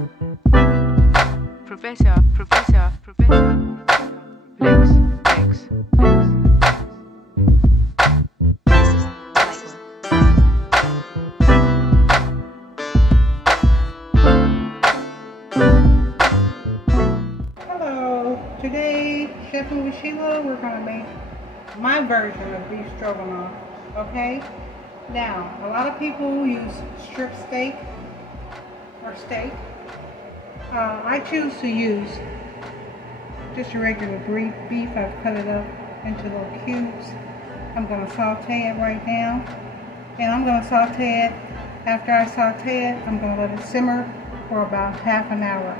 Today, Chefing with Sheila, we're going to make my version of beef stroganoff, okay? Now, a lot of people use strip steak or steak. I choose to use just a regular beef. I've cut it up into little cubes. I'm going to saute it right now. And I'm going to saute it. After I saute it, I'm going to let it simmer for about half an hour.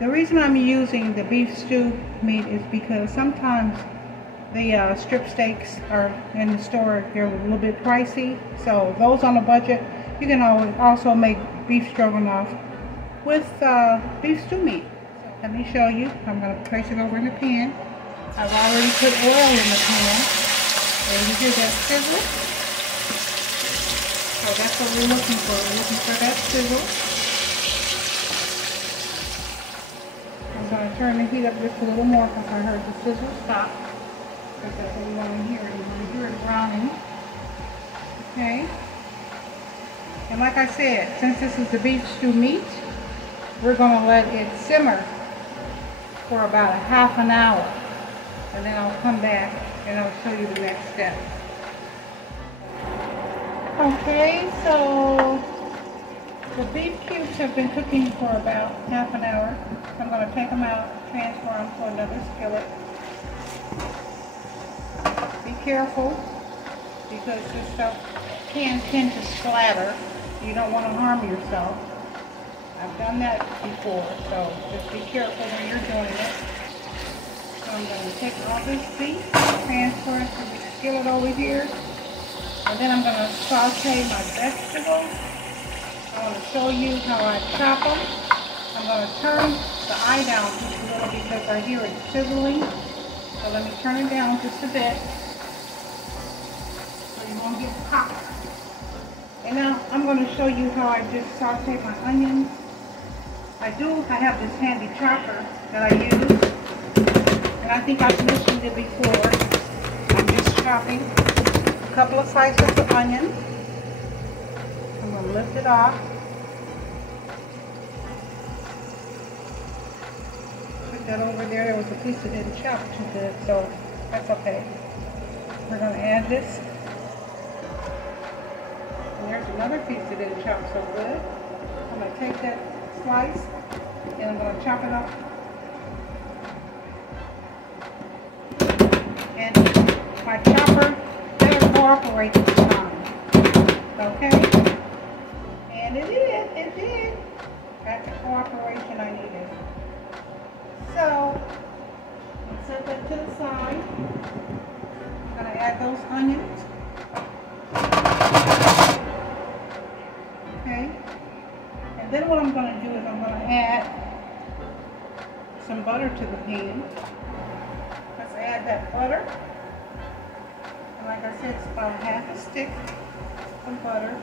The reason I'm using the beef stew meat is because sometimes the strip steaks are in the store, they're a little bit pricey. So those on a budget, you can also make beef stroganoff with beef stew meat. So let me show you. I'm going to place it over in the pan. I've already put oil in the pan. And you hear that sizzle? So that's what we're looking for. We're looking for that sizzle. I'm going to turn the heat up just a little more because I heard the sizzle stop. Because that's what we want to hear. We want to hear it browning. Okay. And like I said, since this is the beef stew meat, we're going to let it simmer for about a half an hour. And then I'll come back and I'll show you the next step. Okay, so the beef cubes have been cooking for about half an hour. I'm going to take them out, transfer them to another skillet. Be careful because this stuff can tend to splatter. You don't want to harm yourself. I've done that before, so just be careful when you're doing it. So I'm going to take all this beef, transfer it to the skillet over here, and then I'm going to saute my vegetables. I want to show you how I chop them. I'm going to turn the eye down just a little because I hear it sizzling. So let me turn it down just a bit so you won't get popped. And now I'm going to show you how I just saute my onions. I have this handy chopper that I use. And I think I've mentioned it before. I'm just chopping a couple of slices of onion. I'm going to lift it off. Put that over there. There was a piece that didn't chop too good, so that's okay. We're going to add this. And there's another piece that didn't chop so good. I'm going to take that slice and I'm going to chop it up. And my chopper better cooperate this time. Okay? And it did. That's the cooperation I needed. So, I'll set that to the side. I'm going to add those onions. Okay? And then what I'm going to do is I'm going to add some butter to the pan. Let's add that butter. And like I said, it's about half a stick of butter.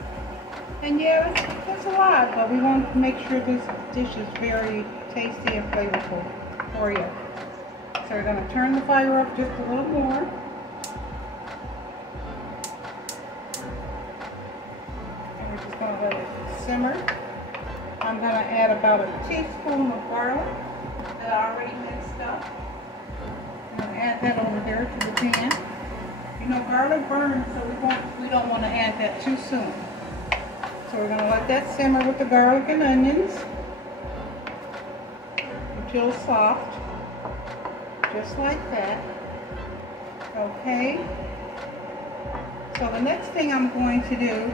And yeah, that's a lot, but we want to make sure this dish is very tasty and flavorful for you. So we're going to turn the fire up just a little more. And we're just going to let it simmer. I'm going to add about a teaspoon of garlic that I already mixed up. I'm going to add that over there to the pan. You know, garlic burns, so we don't want to add that too soon. So we're going to let that simmer with the garlic and onions until soft, just like that. Okay. So the next thing I'm going to do,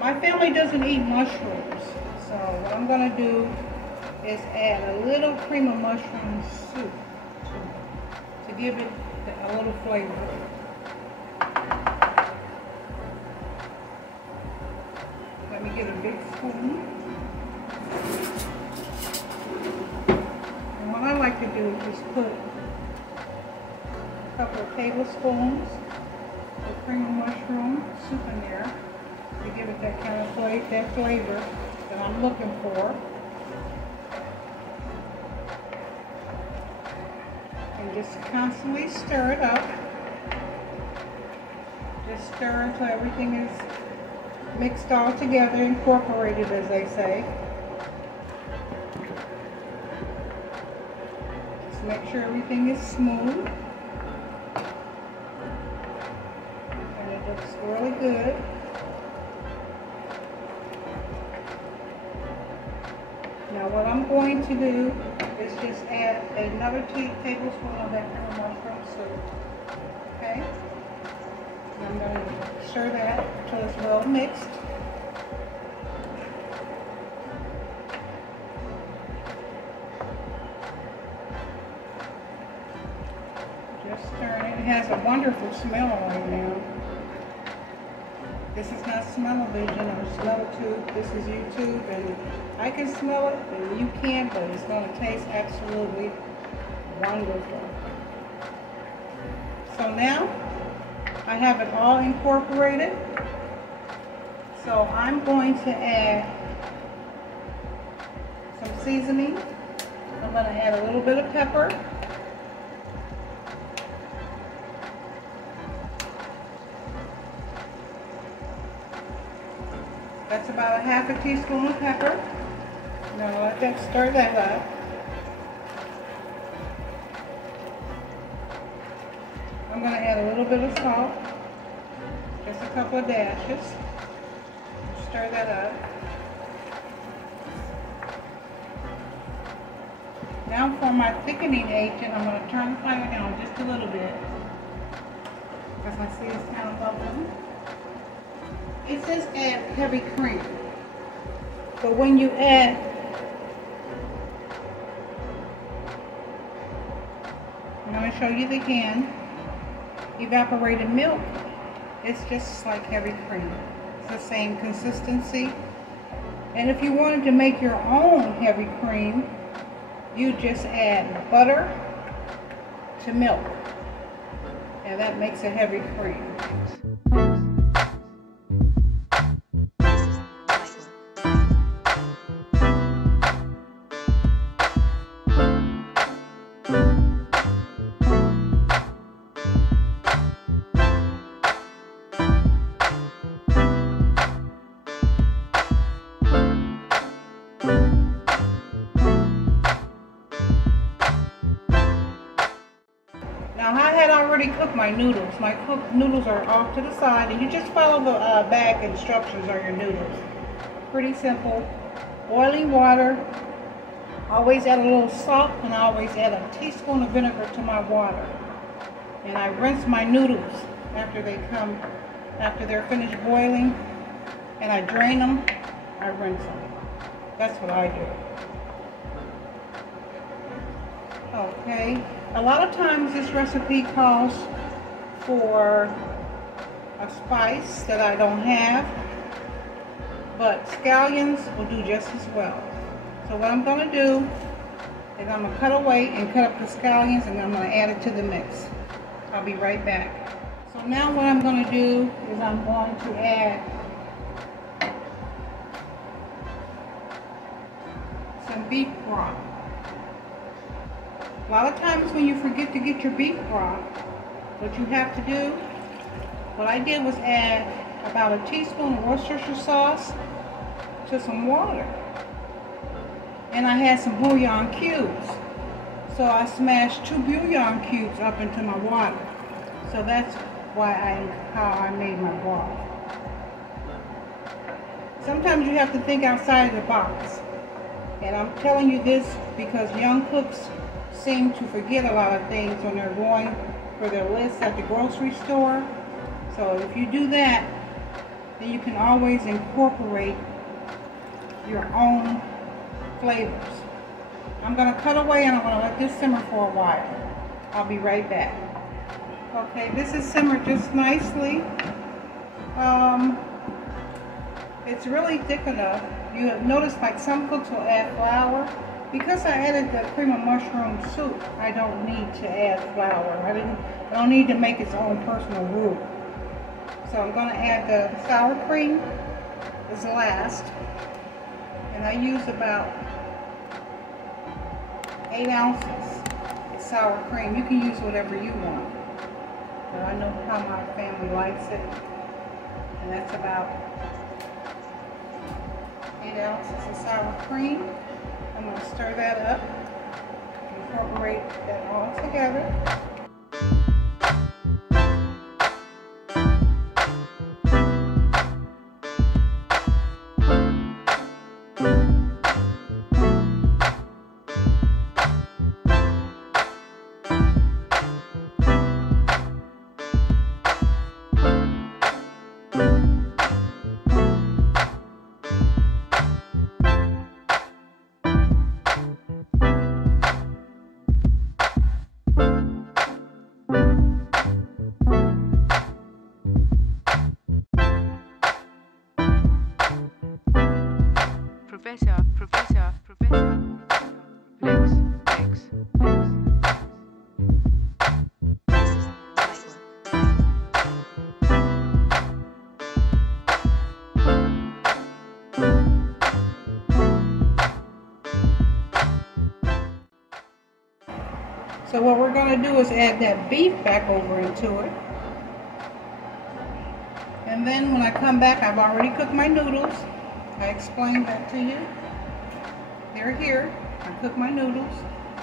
my family doesn't eat mushrooms, so what I'm going to do is add a little cream of mushroom soup to give it a little flavor. Let me get a big spoon. And what I like to do is just put a couple of tablespoons of cream of mushroom soup in there to give it that kind of flavor that I'm looking for. And just constantly stir it up. Just stir until everything is mixed all together, incorporated, as they say. Just make sure everything is smooth. And it looks really good. Now what I'm going to do is just add another tablespoon of that cream of mushroom soup. Okay? And I'm going to stir that until it's well mixed. Just stirring it. It has a wonderful smell right now. This is not smell-o-vision or smell-o-tube. This is YouTube, and I can smell it, and you can, but it's going to taste absolutely wonderful. So now, I have it all incorporated. So I'm going to add some seasoning. I'm going to add a little bit of pepper. That's about a half a teaspoon of pepper. Now let that stir that up. I'm going to add a little bit of salt, just a couple of dashes. Stir that up. Now for my thickening agent, I'm going to turn the fire down just a little bit because I see it's kind of bubbling. It says add heavy cream, but when you add I'm going to show you again, evaporated milk, it's just like heavy cream. It's the same consistency. And if you wanted to make your own heavy cream, you just add butter to milk, and that makes a heavy cream. Now I had already cooked my noodles. My cooked noodles are off to the side, and you just follow the bag instructions on your noodles. Pretty simple. Boiling water. Always add a little salt, and I always add a teaspoon of vinegar to my water. And I rinse my noodles after they're finished boiling, and I drain them. I rinse them. That's what I do. Okay. A lot of times this recipe calls for a spice that I don't have, but scallions will do just as well. So what I'm going to do is I'm going to cut away and cut up the scallions, and I'm going to add it to the mix. I'll be right back. So now what I'm going to do is I'm going to add some beef broth. A lot of times when you forget to get your beef broth, what you have to do, what I did was add about a teaspoon of Worcestershire sauce to some water. And I had some bouillon cubes. So I smashed 2 bouillon cubes up into my water. So that's how I made my broth. Sometimes you have to think outside the box. And I'm telling you this because young cooks seem to forget a lot of things when they're going for their list at the grocery store. So if you do that, then you can always incorporate your own flavors. I'm going to cut away, and I'm going to let this simmer for a while. I'll be right back. Okay, this is simmered just nicely. It's really thick enough. You have noticed like some cooks will add flour. Because I added the cream of mushroom soup, I don't need to add flour. I don't need to make its own personal roux. So I'm going to add the sour cream as last. And I use about 8 ounces. It's sour cream. You can use whatever you want. But I know how my family likes it. And that's about 8 ounces of sour cream. I'm going to stir that up, incorporate that all together. Professor, legs. So what we're going to do is add that beef back over into it. And then when I come back, I've already cooked my noodles. I explained that to you. They're here. I cooked my noodles,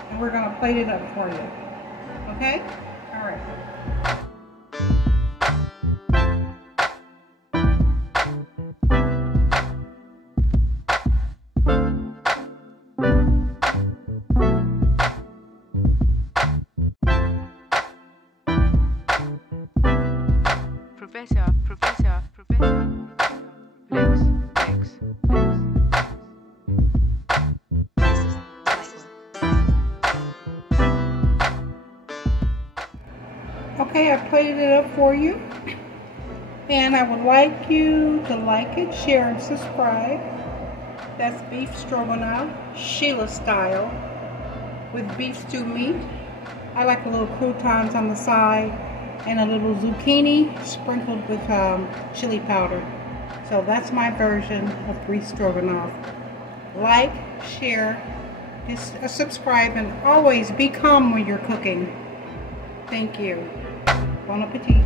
and we're going to plate it up for you. Okay? All right. Professor, legs. Okay, I plated it up for you. And I would like you to like it, share, and subscribe. That's beef stroganoff, Sheila style, with beef stew meat. I like a little croutons on the side and a little zucchini sprinkled with chili powder. So that's my version of beef stroganoff. Like, share, subscribe, and always be calm when you're cooking. Thank you. Bon appetit.